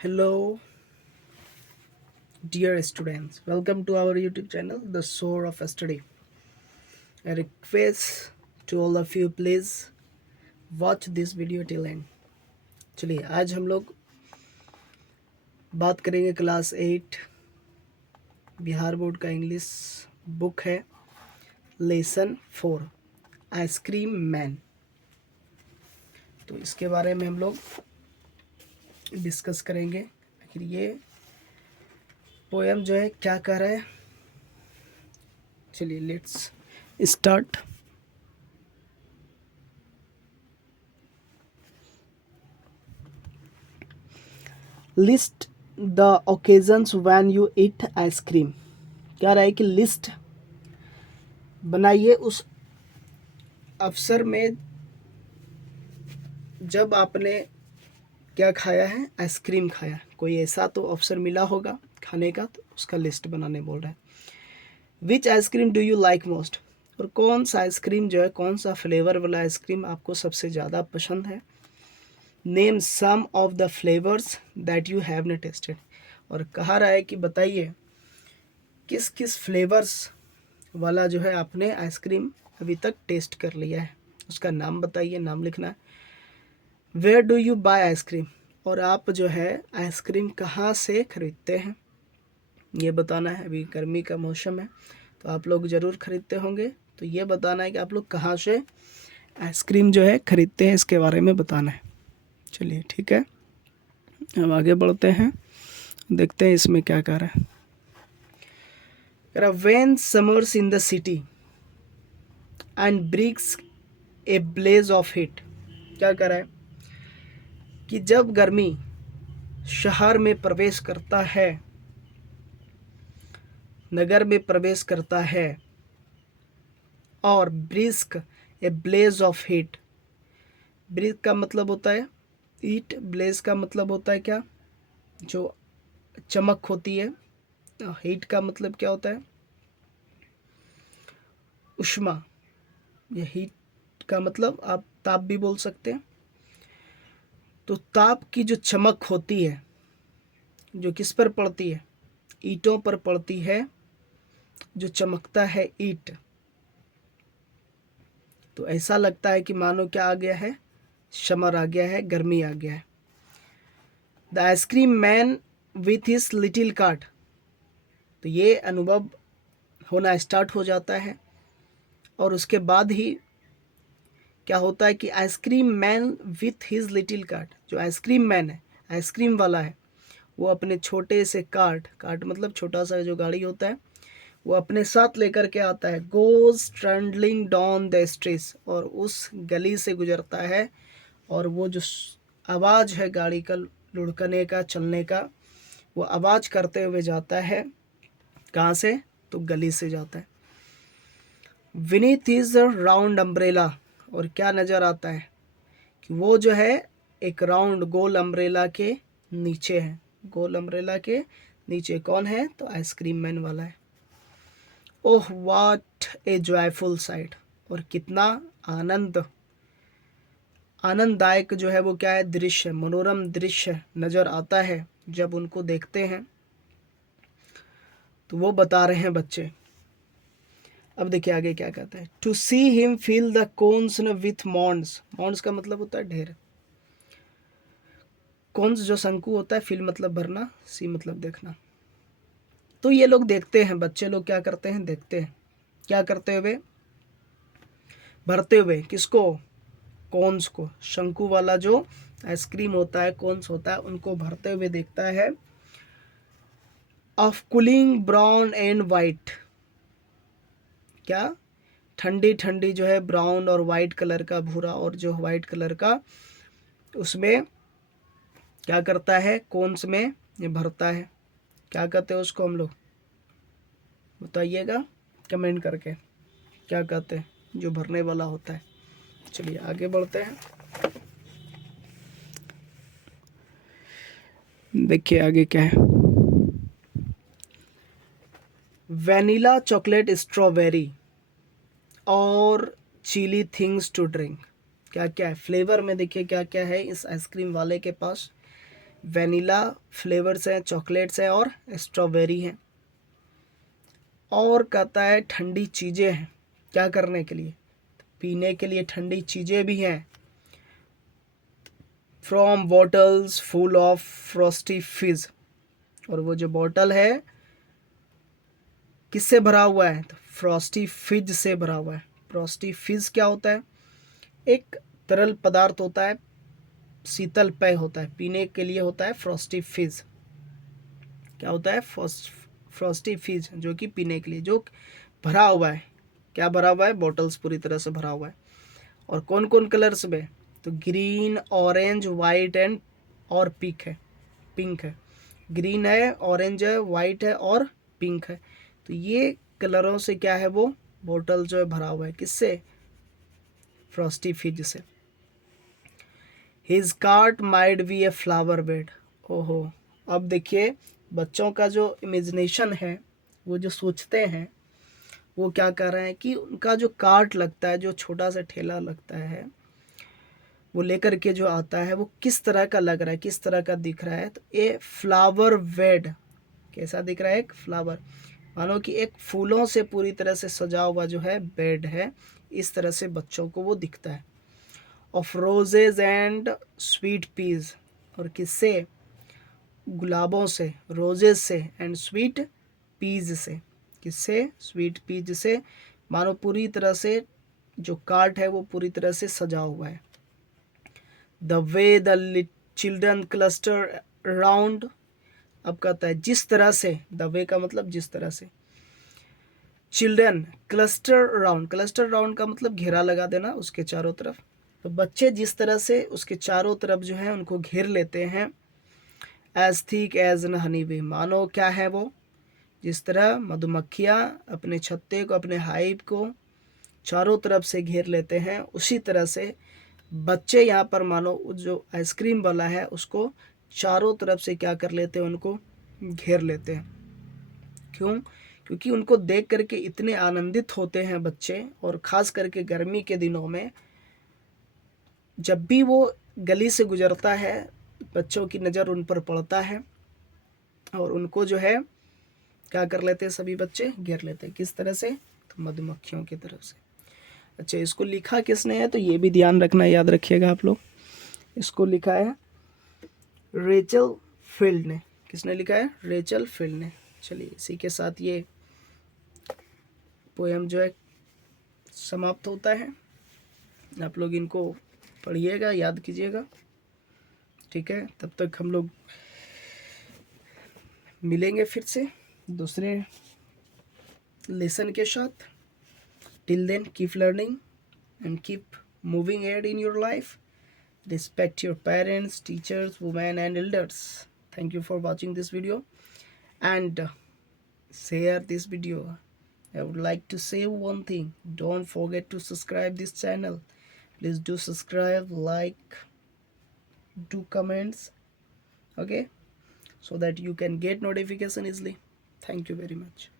Hello, dear students. Welcome to our YouTube channel, The Soul of Study. A request to all of you, please watch this video till end. चलिए आज हम लोग बात करेंगे class 8 Bihar board का English book है lesson 4 ice cream man. तो इसके बारे में हम लोग डिस्कस करेंगे। आखिर ये पोएम जो है क्या कह रहा है। चलिए let's start. List the occasions when you eat ice cream. क्या रहा है कि लिस्ट बनाइए उस अवसर में जब आपने क्या खाया है, आइसक्रीम खाया। कोई ऐसा तो अवसर मिला होगा खाने का, तो उसका लिस्ट बनाने बोल रहा है। Which ice cream do you like most, और कौन सा आइसक्रीम जो है, कौन सा फ्लेवर वाला आइसक्रीम आपको सबसे ज़्यादा पसंद है। Name some of the flavours that you haven't tested, और कहा रहा है कि बताइए किस किस फ्लेवर्स वाला जो है आपने आइसक्रीम अभी तक टेस्ट कर लिया है, उसका नाम बताइए, नाम लिखना है। Where do you buy ice cream, और आप जो है आइसक्रीम कहाँ से ख़रीदते हैं, ये बताना है। अभी गर्मी का मौसम है तो आप लोग ज़रूर ख़रीदते होंगे, तो ये बताना है कि आप लोग कहाँ से आइसक्रीम जो है ख़रीदते हैं, इसके बारे में बताना है। चलिए ठीक है, अब आगे बढ़ते हैं, देखते हैं इसमें क्या कह रहा है। When summers in the city and brisk a blaze of heat. क्या कह रहा है कि जब गर्मी शहर में प्रवेश करता है, नगर में प्रवेश करता है, और brisk a blaze of heat. Brisk का मतलब होता है हीट, ब्लेज का मतलब होता है क्या, जो चमक होती है। हीट का मतलब क्या होता है, उष्मा। ये हीट का मतलब आप ताप भी बोल सकते हैं। तो ताप की जो चमक होती है, जो किस पर पड़ती है, ईंटों पर पड़ती है, जो चमकता है ईंट, तो ऐसा लगता है कि मानो क्या आ गया है, समर आ गया है, गर्मी आ गया है। The ice cream man with his little cart. तो ये अनुभव होना स्टार्ट हो जाता है, और उसके बाद ही क्या होता है कि ice cream man with his little cart, जो आइसक्रीम मैन है, आइसक्रीम वाला है, वो अपने छोटे से कार्ट, कार्ट मतलब छोटा सा जो गाड़ी होता है, वो अपने साथ लेकर के आता है। गोज ट्रेंडलिंग डाउन द स्ट्रीट्स, और उस गली से गुजरता है, और वो जो आवाज़ है गाड़ी का लुढ़कने का, चलने का, वो आवाज़ करते हुए जाता है। कहाँ से, तो गली से जाता है। विनीथ इज राउंड अम्ब्रेला, और क्या नज़र आता है कि वो जो है एक राउंड गोल अम्ब्रेला के नीचे है। गोल अम्ब्रेला के नीचे कौन है, तो आइसक्रीम मैन वाला है। Oh what A joyful site, और कितना आनंददायक जो है वो क्या है, दृश्य, मनोरम दृश्य नज़र आता है जब उनको देखते हैं। तो वो बता रहे हैं बच्चे। अब देखिए आगे क्या कहता है। To see him feel the cones with mounds. Mounds का मतलब होता है ढेर। कोन्स जो शंकु होता है, फिल मतलब भरना, सी मतलब देखना। तो ये लोग देखते हैं, बच्चे लोग क्या करते हैं, देखते हैं। क्या करते हुए, भरते हुए, किसको, कोन्स को, शंकु वाला जो आइसक्रीम होता है, कोन्स होता है, उनको भरते हुए देखता है। Of cooling brown and white, क्या, ठंडी ठंडी जो है ब्राउन और वाइट कलर का, भूरा और जो वाइट कलर का, उसमें क्या करता है, कोन्स में ये भरता है। क्या कहते हैं उसको हम लोग, बताइएगा कमेंट करके, क्या कहते हैं जो भरने वाला होता है। चलिए आगे बढ़ते हैं, देखिए आगे क्या है। वैनिला चॉकलेट स्ट्रॉबेरी और चिली थिंग्स टू ड्रिंक। क्या क्या है फ्लेवर में, देखिए क्या क्या है इस आइसक्रीम वाले के पास। वनीला फ्लेवर्स हैं, चॉकलेट्स हैं और स्ट्रॉबेरी हैं। और कहता है ठंडी चीज़ें हैं, क्या करने के लिए, पीने के लिए ठंडी चीज़ें भी हैं। From bottles full of Frosty फिज, और वो जो बॉटल है किससे भरा हुआ है, तो फ्रॉस्टी फिज से भरा हुआ है। फ्रॉस्टी फिज क्या होता है, एक तरल पदार्थ होता है, शीतल पेय होता है, पीने के लिए होता है फ्रॉस्टी फिज। क्या होता है, फ्रॉस्टी फिज, जो कि पीने के लिए, जो भरा हुआ है। क्या भरा हुआ है, बॉटल्स पूरी तरह से भरा हुआ है। और कौन कौन कलर्स में, तो ग्रीन, ऑरेंज, वाइट एंड और पिंक है। ग्रीन है, ऑरेंज है, वाइट है और पिंक है। तो ये कलरों से क्या है, वो बोतल जो है भरा हुआ है, किससे, फ्रॉस्टी फिज से। His cart might B a flower bed. ओहो, अब देखिए बच्चों का जो इमेजिनेशन है, वो जो सोचते हैं, वो क्या कर रहे हैं कि उनका जो कार्ट लगता है, जो छोटा सा ठेला लगता है, वो लेकर के जो आता है, वो किस तरह का लग रहा है, किस तरह का दिख रहा है, तो ए फ्लावर बेड, कैसा दिख रहा है, एक फ्लावर, मानो कि एक फूलों से पूरी तरह से सजा हुआ जो है बेड है, इस तरह से बच्चों को वो दिखता है। Of roses and sweet peas, और किससे, गुलाबों से, रोजेज से, एंड स्वीट पीज से, किससे, स्वीट पीज से, मानो पूरी तरह से जो कार्ट है वो पूरी तरह से सजा हुआ है। The way the children cluster around, अब कहता है जिस तरह से, द वे का मतलब जिस तरह से, चिल्ड्रन क्लस्टर राउंड का मतलब घेरा लगा देना उसके चारों तरफ। तो बच्चे जिस तरह से उसके चारों तरफ जो है उनको घेर लेते हैं, as thick as an honey bee, मानो क्या है वो, जिस तरह मधुमक्खियाँ अपने छत्ते को, अपने हाइव को चारों तरफ से घेर लेते हैं, उसी तरह से बच्चे यहाँ पर मानो जो आइसक्रीम वाला है उसको चारों तरफ से क्या कर लेते हैं, उनको घेर लेते हैं। क्यों, क्योंकि उनको देख करके इतने आनंदित होते हैं बच्चे, और ख़ास करके गर्मी के दिनों में जब भी वो गली से गुजरता है, बच्चों की नज़र उन पर पड़ता है और उनको जो है क्या कर लेते हैं, सभी बच्चे घेर लेते हैं, किस तरह से, तो मधुमक्खियों की तरफ से। अच्छा, इसको लिखा किसने है, तो ये भी ध्यान रखना, याद रखिएगा आप लोग। इसको लिखा है रेचल फील्ड ने। किसने लिखा है, रेचल फील्ड ने। चलिए इसी के साथ ये पोएम जो है समाप्त होता है। आप लोग इनको पढ़िएगा, याद कीजिएगा, ठीक है। तब तक हम लोग मिलेंगे फिर से दूसरे लेसन के साथ। Till then keep learning and keep moving ahead in your life. Respect your parents, teachers, women and elders. Thank you for watching this video and share this video. I would like to say one thing, don't forget to subscribe this channel. Please do subscribe, like, do comments, okay, so that you can get notification easily. Thank you very much.